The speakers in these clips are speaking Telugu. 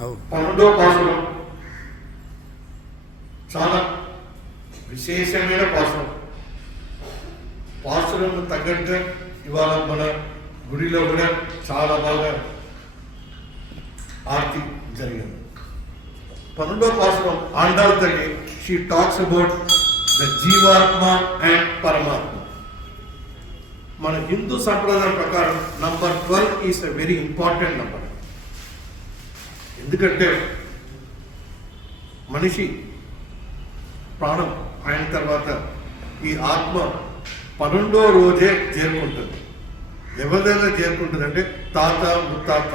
12వ పాసురం చాలా విశేషమైన పాసురం. పాసురం తగ్గట్టుగా ఇవాళ మన గుడిలో కూడా చాలా బాగా ఆర్తి జరిగింది. 12వ పాసురం ఆండాల్ తల్లి షీ టాక్స్ అబౌట్ ద జీవాత్మ అండ్ పరమాత్మ. మన హిందూ సంప్రదాయం ప్రకారం number 12 is a very important number. ఎందుకంటే మనిషి ప్రాణం అయిన తర్వాత ఈ ఆత్మ 12వ రోజే చేరుకుంటుంది. ఎవరి దగ్గర చేరుకుంటుంది అంటే తాత ముత్తాత.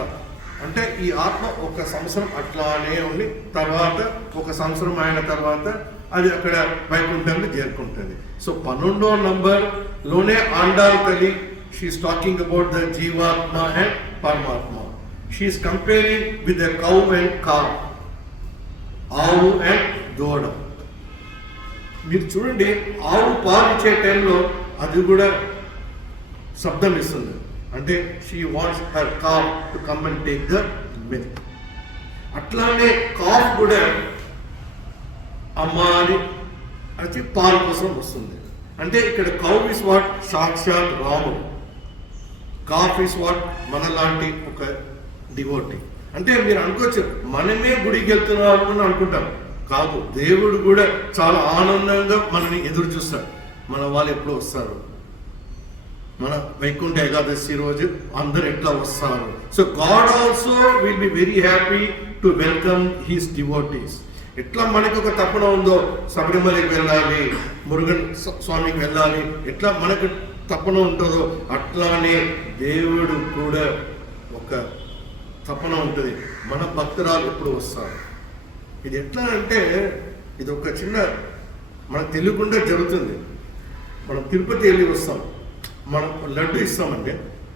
అంటే ఈ ఆత్మ ఒక సంవత్సరం అట్లానే ఉండి తర్వాత ఒక సంవత్సరం అయిన తర్వాత అది అక్కడ వైకుంఠంలో చేరుకుంటుంది. సో 12వ నంబర్లోనే ఆండాల్ తల్లి షీఈస్ టాకింగ్ అబౌట్ ద జీవాత్మ అండ్ పరమాత్మ. She is comparing with the cow and cow, ఆవు అండ్ దూడ. మీరు చూడండి, ఆవు పాలు ఇచ్చే టైంలో అది కూడా శబ్దం ఇస్తుంది. అంటే she wants her cow to come and take the milk. అట్లానే కాఫ్ కూడా అమ్మ అని వచ్చి పాలు కోసం వస్తుంది. అంటే ఇక్కడ కౌ ఇస్ వాట్ సాక్షాత్ రాముడు, కాఫ్ ఇస్ వాట్ మనలాంటి ఒక డివోటీ. అంటే మీరు అనుకోవచ్చు మనమే గుడికి వెళ్తున్నాము అని అనుకుంటాం. కాదు, దేవుడు కూడా చాలా ఆనందంగా మనని ఎదురు చూస్తాడు. మన వాళ్ళు ఎప్పుడు వస్తారు, మన వైకుంఠ ఏకాదశి రోజు అందరు ఎట్లా వస్తారు. So God also will be very happy to welcome his devotees. ఎట్లా మనకు ఒక తపన ఉందో శబరిమలకి వెళ్ళాలి, మురుగన్ స్వామికి వెళ్ళాలి, ఎట్లా మనకు తపన ఉంటుందో అట్లానే దేవుడు కూడా ఒక తపన ఉంటుంది. మన భక్తురాలు ఎప్పుడు వస్తారు. ఇది ఎట్లా అంటే ఇది ఒక చిన్న మనకు తెలియకుండా జరుగుతుంది. మనం తిరుపతి వెళ్ళి వస్తాం, మనం లడ్డు ఇస్తామంటే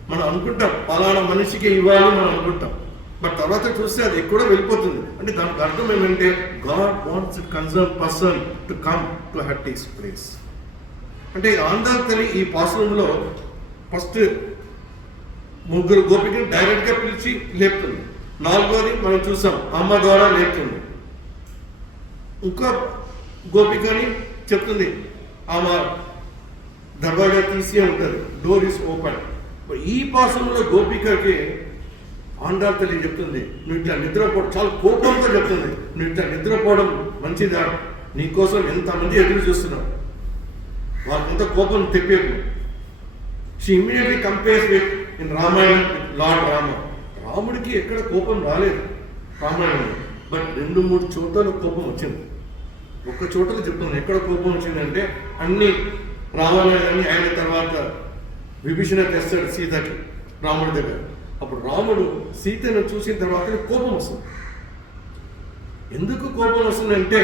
మనం అనుకుంటాం పలానా మనిషికి ఇవ్వాలి మనం అనుకుంటాం. బట్ తర్వాత చూస్తే అది ఎక్కడో వెళ్ళిపోతుంది. అంటే దానికి అర్థం ఏంటంటే God wants concern person to come to her his place. అంటే ఆండాల్ తల్లి ఈ పాసురంలో ఫస్ట్ ముగ్గురు గోపికని డైరెక్ట్గా పిలిచి లేపుతుంది. 4వది మనం చూసాం, అమ్మ ద్వారా లేపుతుంది. ఇంకో గోపికని చెప్తుంది ఆమె దర్వాజా తీసే ఉంటుంది, డోర్ ఇస్ ఓపెన్. ఈ పాసురంలో గోపికకి ఆండాల్ తల్లి చెప్తుంది, నువ్వు ఇట్లా నిద్రపోవడం, చాలా కోపంతో చెప్తుంది, నువ్వు ఇట్లా నిద్రపోవడం మంచిదా, నీకోసం ఎంతమంది ఎదురు చూస్తున్నావు, వాళ్ళకంతా కోపం తెప్పేపు. She immediately compares with in Ramayanam Lord Rama. రాముడికి ఎక్కడ కోపం రాలేదు రామాయణంలో, బట్ 2-3 చోట్ల కోపం వచ్చింది. ఒక్క చోటలో చెప్తుంది ఎక్కడ కోపం వచ్చిందంటే అన్ని రామాయణాన్ని అయిన తర్వాత విభీషణ తెస్తాడు సీతకి రాముడి దగ్గర. అప్పుడు రాముడు సీతను చూసిన తర్వాత కోపం వస్తుంది. ఎందుకు కోపం వస్తుందంటే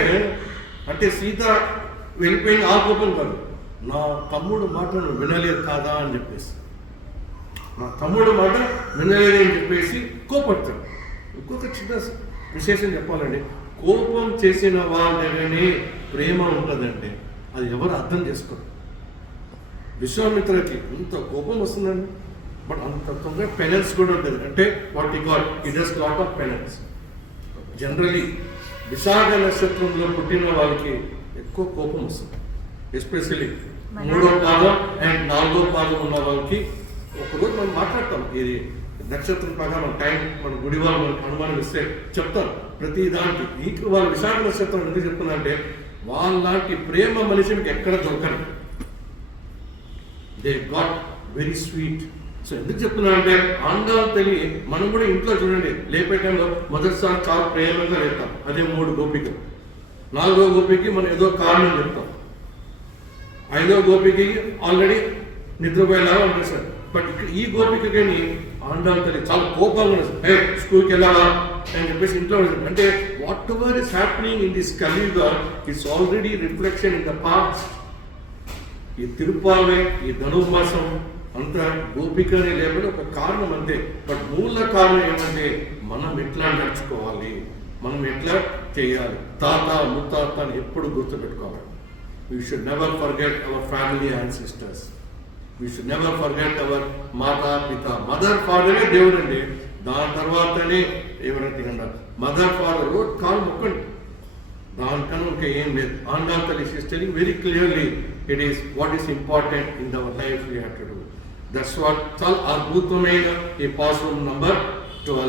అంటే సీత వెళ్ళిపోయిన ఆ కోపం కాదు, నా తమ్ముడు మాటను వినలేదు కాదా అని చెప్పేసి, నా తమ్ముడు మాట వినలేదు అని చెప్పేసి కోపడతాడు. ఇంకొక చిన్న విశేషం చెప్పాలండి, కోపం చేసిన వాళ్ళ దగ్గరనే ప్రేమ ఉంటుందంటే అది ఎవరు అర్థం చేసుకోరు. విశ్వామిత్రకి అంత కోపం వస్తుందండి, బట్ అంత తొందరగా పెనెన్స్ కూడా ఉంటుంది. అంటే what you call it does lot of penance. Generally Visakha నక్షత్రంలో పుట్టిన వాళ్ళకి ఎక్కువ కోపం వస్తుంది. ఎస్పెషల్లీ 3వ పాదం అండ్ 4వ పాదం ఉన్న వాళ్ళకి. ఒకరోజు మనం మాట్లాడతాం ఇది నక్షత్రం ప్రకారం టైం మన గుడి వాళ్ళు మనకు అనుమానం ఇస్తే చెప్తారు ప్రతి దానికి. నీకు వాళ్ళు విశాఖ నక్షత్రం ఎందుకు చెప్తున్నారంటే వాళ్ళలాంటి ప్రేమ మనిషికి ఎక్కడ దొరకరు. They got very sweet. So ఎందుకు చెప్తున్నానంటే ఆండాల్ తల్లి మనం కూడా ఇంట్లో చూడండి లేపే టైంలో మొదటిసారి చాలా ప్రేమగా లేపుతాం. అదే 3 గోపికలు. 4వ గోపికి మనం ఏదో కారణం చెప్తాం. 5వ గోపికి ఆల్రెడీ నిద్రపోయేలాగా అనిపిస్తారు. బట్ ఇక్కడ ఈ గోపికని ఆండాల్ తల్లి చాలా కోపంగా ఉంటుంది. స్కూల్కి వెళ్ళాలా అని చెప్పేసి ఇంట్లో ఉంటుంది. అంటే whatever is happening in this Kaliyuga it's already reflection in the past. ఈ తిరుపావే, ఈ ధనుర్మాసం అంతా గోపికని లేకపోతే ఒక కారణం అంతే. బట్ మూల కారణం ఏమంటే మనం ఎట్లా నడుచుకోవాలి, మనం ఎట్లా చేయాలి. తాత ముత్తాత అని ఎప్పుడు గుర్తుపెట్టుకోవాలి. We should never forget our family and sisters. We should never forget our mata pita. Mother ఫాదరే దేవుడు అండి. దాని తర్వాతనే ఎవరైతే అన్నారు మదర్ ఫాదర్ కాలు మొక్కండి, దానికన్నా ఇంకా ఏం లేదు. ఆండాల్ తల్లి is telling very clearly it is what is important in our life we have to do. That's what చాలా అద్భుతమైన ఈ పాస్వర్డ్ నంబర్ 12.